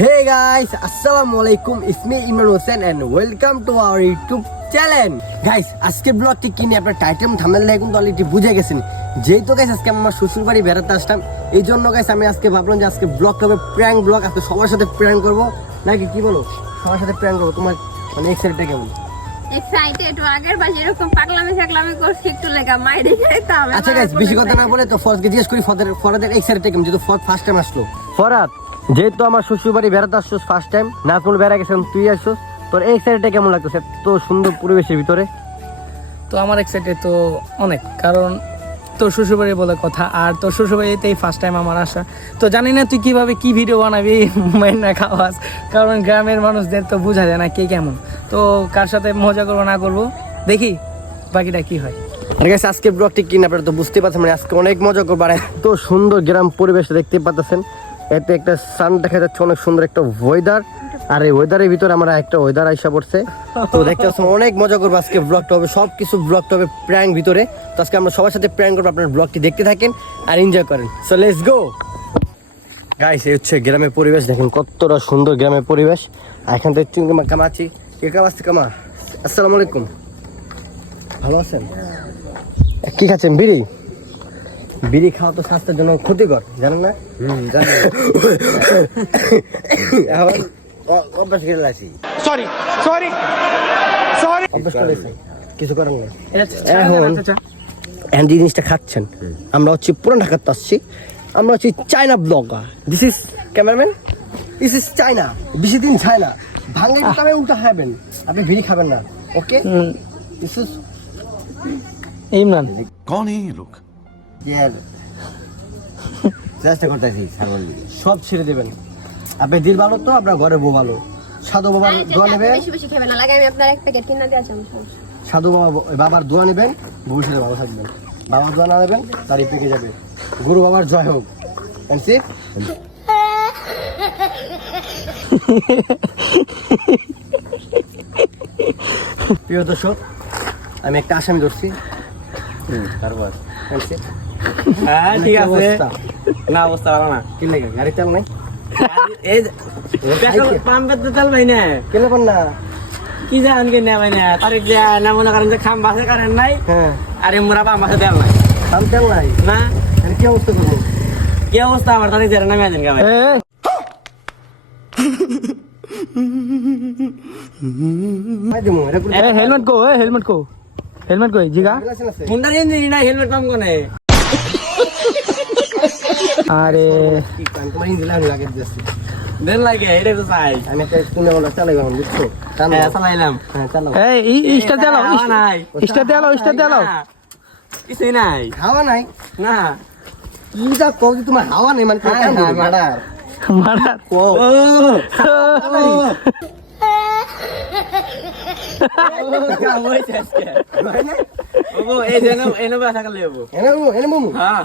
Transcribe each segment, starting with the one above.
Hey guys, Assalamualaikum. It's me Imran Hussain and welcome to our YouTube channel. Guys, আজকের ব্লগটি কি নিয়ে আপনারা টাইটেল থাম্বনেল দেখে কিন্তু অলরেডি বুঝে গেছেন। যেহেতু গাইস আজকে আমার শ্বশুর বাড়ি বেড়াতে আসলাম, এই জন্য গাইস আমি আজকে ভাবলাম যে আজকে ব্লগটা হবে প্র্যাঙ্ক ব্লগ। আজকে সবার সাথে প্র্যাঙ্ক করব নাকি কি বলো? সবার সাথে প্র্যাঙ্ক করব। তোমার মানে এক্সাইটেড কেমন? এক্সাইটেড আগের বার এরকম পাগলামি করছি একটু লেগা মাইরে যাইতাম। আচ্ছা গাইস, বেশি কথা না বলে তো ফরকে জিজ্ঞেস করি ফরাদের এক্সাইটেড কেমন, যেহেতু ফার্স্ট টাইম আসলো। ফরাদ, যেহেতু আমার শ্বশুর বাড়ি বেড়াতে আসছোস ফার্স্ট টাইম, নাজমুল বেড়া গেছেন, তুই আসছোস, তোর এক্সাইটেড কেমন লাগতেছে তো সুন্দর পরিবেশের ভিতরে? তো আমার এক্সাইটেড তো অনেক, কারণ তোর শ্বশুরবাড়ি বলে কথা, আর তোর শ্বশুরবাড়িতেই ফার্স্ট টাইম আমার আসা। তো জানি না তুই কিভাবে কি ভিডিও বানাবি মাইনা খাওয়াস, কারণ গ্রামের মানুষদের তো বোঝা যায় না কে কেমন। তো কার সাথে মজা করবো না করবো দেখি বাকিটা কি হয়। আর গাইস আজকে ব্লগটি কিনা আপনারা তো বুঝতে পারছেন, মানে আজকে অনেক মজা করবো। আর এত সুন্দর গ্রাম পরিবেশ দেখতে পাচ্ছেন, এতে একটা সান দেখা যাচ্ছে, অনেক সুন্দর একটা ওয়েদার। আর এই ওয়েদারের ভিতরে আমরা একটা ওয়েদার আইসা পড়ছে, তো দেখতে পাচ্ছেন অনেক মজা করবো। আজকে ব্লগটা হবে সবকিছু, ব্লগটা হবে প্র্যাঙ্ক ভিতরে। তো আজকে আমরা সবার সাথে প্র্যাঙ্ক করবো, আপনার ব্লগটি দেখতে থাকেন আর এনজয় করেন। So let's go guys. এই হচ্ছে গ্রামের পরিবেশ, দেখেন কতটা সুন্দর গ্রামের পরিবেশ। আর এখান থেকে কামাচ্ছি, কে কামাচ্ছি কামা। আসসালামু আলাইকুম, ভালো আছেন? কি খাচ্ছেন? বিড়ি? বিড়ি খাওয়া তো স্বাস্থ্যের জন্য ক্ষতিকর, জানেন না? জানেন। এখন অভ্যাস করে লাইছি, সরি অভ্যাস করে লাইছি, কিছু করার নেই। এখন যে জিনিসটা খাচ্ছেন, আমরা হচ্ছে পুরান ঢাকাতে আসছি, আমরা হচ্ছে China blogger. This is cameraman, this is China. বেশি দিন চায়না ভাঙলে কামে উল্টা খাবেন, আপনি বিড়ি খাবেন না, ওকে? This is Imran. कौन है ये लोग? চেষ্টা করতেছি সব ছেড়ে দেবেন। আপনি দিল ভালো তো আপনার ঘরে বউ ভালো। সাধু বাবার দোয়া নেবেন, বেশি বেশি খাবেন না, লাগে আমি আপনার এক প্যাকেট কিনে দিয়ে আসলাম। সাধু বাবার দোয়া নেবেন, ভবিষ্যতে ভালো থাকবেন। বাবার দোয়া না নেবেন তারই পেকে যাবে। গুরু বাবার জয় হোক। প্রিয় দর্শক, আমি একটা আসামি ধরছি। তারপর হ্যাঁ ঠিক আছে, না অবস্থা ভালো না। কি লাগে গাড়ি চাল নাই? পাম্পের তো তেল ভাই না, কেন পান না? কি জান কে না ভাই না, তার যে না মনে করেন যে খাম বাসে কারেন্ট নাই, হ্যাঁ আরে মোরা পাম্প বাসে তেল নাই, পাম্প তেল নাই না কি অবস্থা করবো? কি অবস্থা আমার তার জেরে নামে আছেন ভাই। হেলমেট কো, হেলমেট কো, হেলমেট কই জিগা মুন্ডা দিন না, হেলমেট পাম কোনে? আরে তোমার ইঞ্জিন লাগে দিচ্ছি, দেন লাগে এটা তো চাই আমি একটা শুনে বলা চালাই এখন বুঝছো? হ্যাঁ চালাইলাম। হ্যাঁ চালাও। এই ইস্টা চালাও, নাই ইস্টা চালাও, ইস্টা চালাও, কিছুই নাই, হাওয়া নাই না কি যা কও যে তোমার হাওয়া নেই, মানে মার্ডার মারা ও এই যেন এনে বাসা কালে যাবো, এনে মামু হ্যাঁ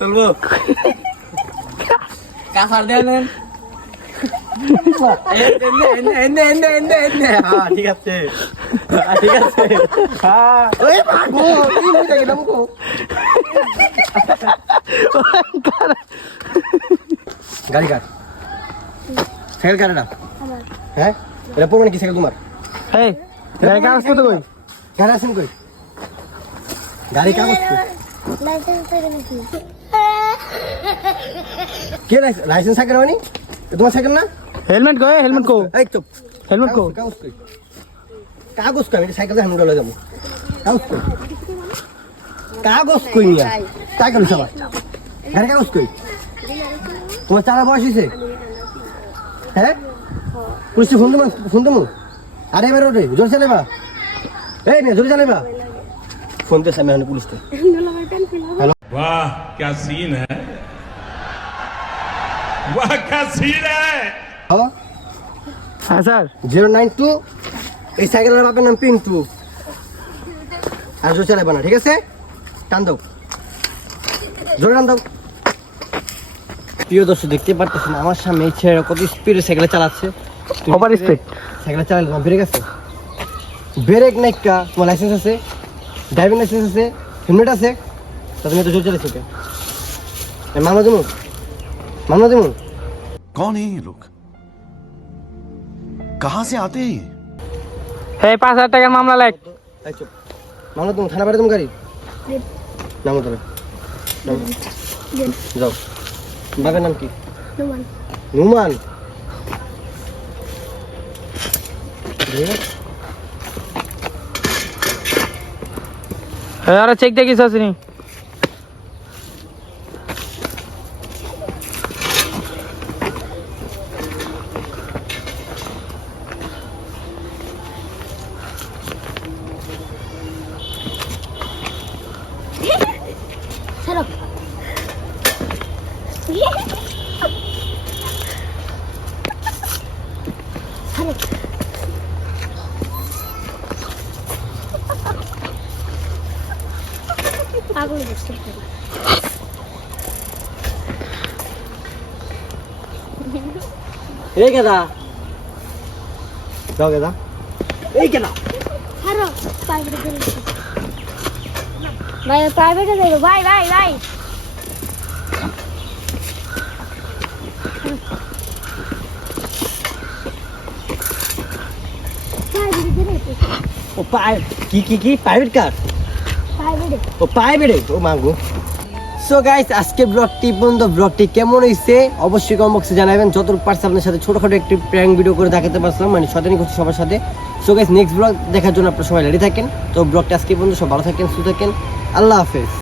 চলবো কাসার দেন ঠিক আছে, ঠিক আছে। ওই ভাগো কি হইছে কি নামকো গাড়ি কাট, সাইকেল কাট না। হ্যাঁ এটা পড়বে নাকি সাইকেল তোমার? এই গাড়ি কাগজ কত কই? গাড়ি আছেন কই? গাড়ি কাগজ কই? কে লাইসেন্স সাইকেল হয়নি তোমার সাইকেল না? হেলমেট কই, হেলমেট কো, এই চুপ, হেলমেট কো, কাগজ কই? কাগজ কই? আমি সাইকেল হ্যান্ডেল লয়ে যাবো, কাগজ কই? কাগজ কই নিয়া সাইকেল চালা, গাড়ি কাগজ কই? তোমার চালা বয়স হয়েছে? হ্যাঁ পুলিশ ফোন দেবো। আরে এবার ওঠে জোর চালাইবা, এই মেয়ে জোরে চালাইবা। ফোন দিয়েছে আমি এখন পুলিশকে। वाह क्या सीन है, वाह क्या सीन है। হ্যাঁ স্যার 092 এই সাইকেলের বাপের নাম পিন্টু। আর জোর চালাইবা না, ঠিক আছে? টান দাও, জোরে টান দাও। প্রিয় দর্শক দেখতে পারতেছেন আমার সামনে এই ছেলেরা কত স্পিডে সাইকেল চালাচ্ছে। ওভার স্পিড সাইকেল চালালে তোমার ব্রেক আছে? ব্রেক নাই কা? তোমার লাইসেন্স আছে, ড্রাইভিং লাইসেন্স আছে, হেলমেট আছে, তা তুমি তো জোর চালাচ্ছ কে? মামলা দেবো, মামলা দেবো। कौन है ये लोग? कहाँ से आते हैं ये? এই 5,000 টাকার মামলা লেখ। এই চুপ মামলা তুমি থানা পারে তুমি গাড়ি নামো তবে যাও বাবার নাম কি নুমান আরে চেক দেখিস আসেনি। এই কেদা যাও কেদা এই কেদা ভাই প্রাইভেটে দেবো ভাই ভাই ভাই ও কি প্রাইভেট কার ও প্রাইভেটে ও মাগো সো গাইস আজকে ব্লগটি কেমন হইছে অবশ্যই কমেন্ট বক্সে জানাবেন। যতটুকু পারছি আপনাদের সাথে ছোটখাটো একটি প্র্যাঙ্ক ভিডিও করে দেখাতে পারছিলাম, মানে শয়তানি করছি সবার সাথে। সো গাইস নেক্সট ব্লগ দেখার জন্য আপনারা সবাই রেডি থাকেন। তো ব্লগটা আজকে পর্যন্ত সব ভালো থাকেন, সুস্থ থাকেন, আল্লাহ হাফেজ।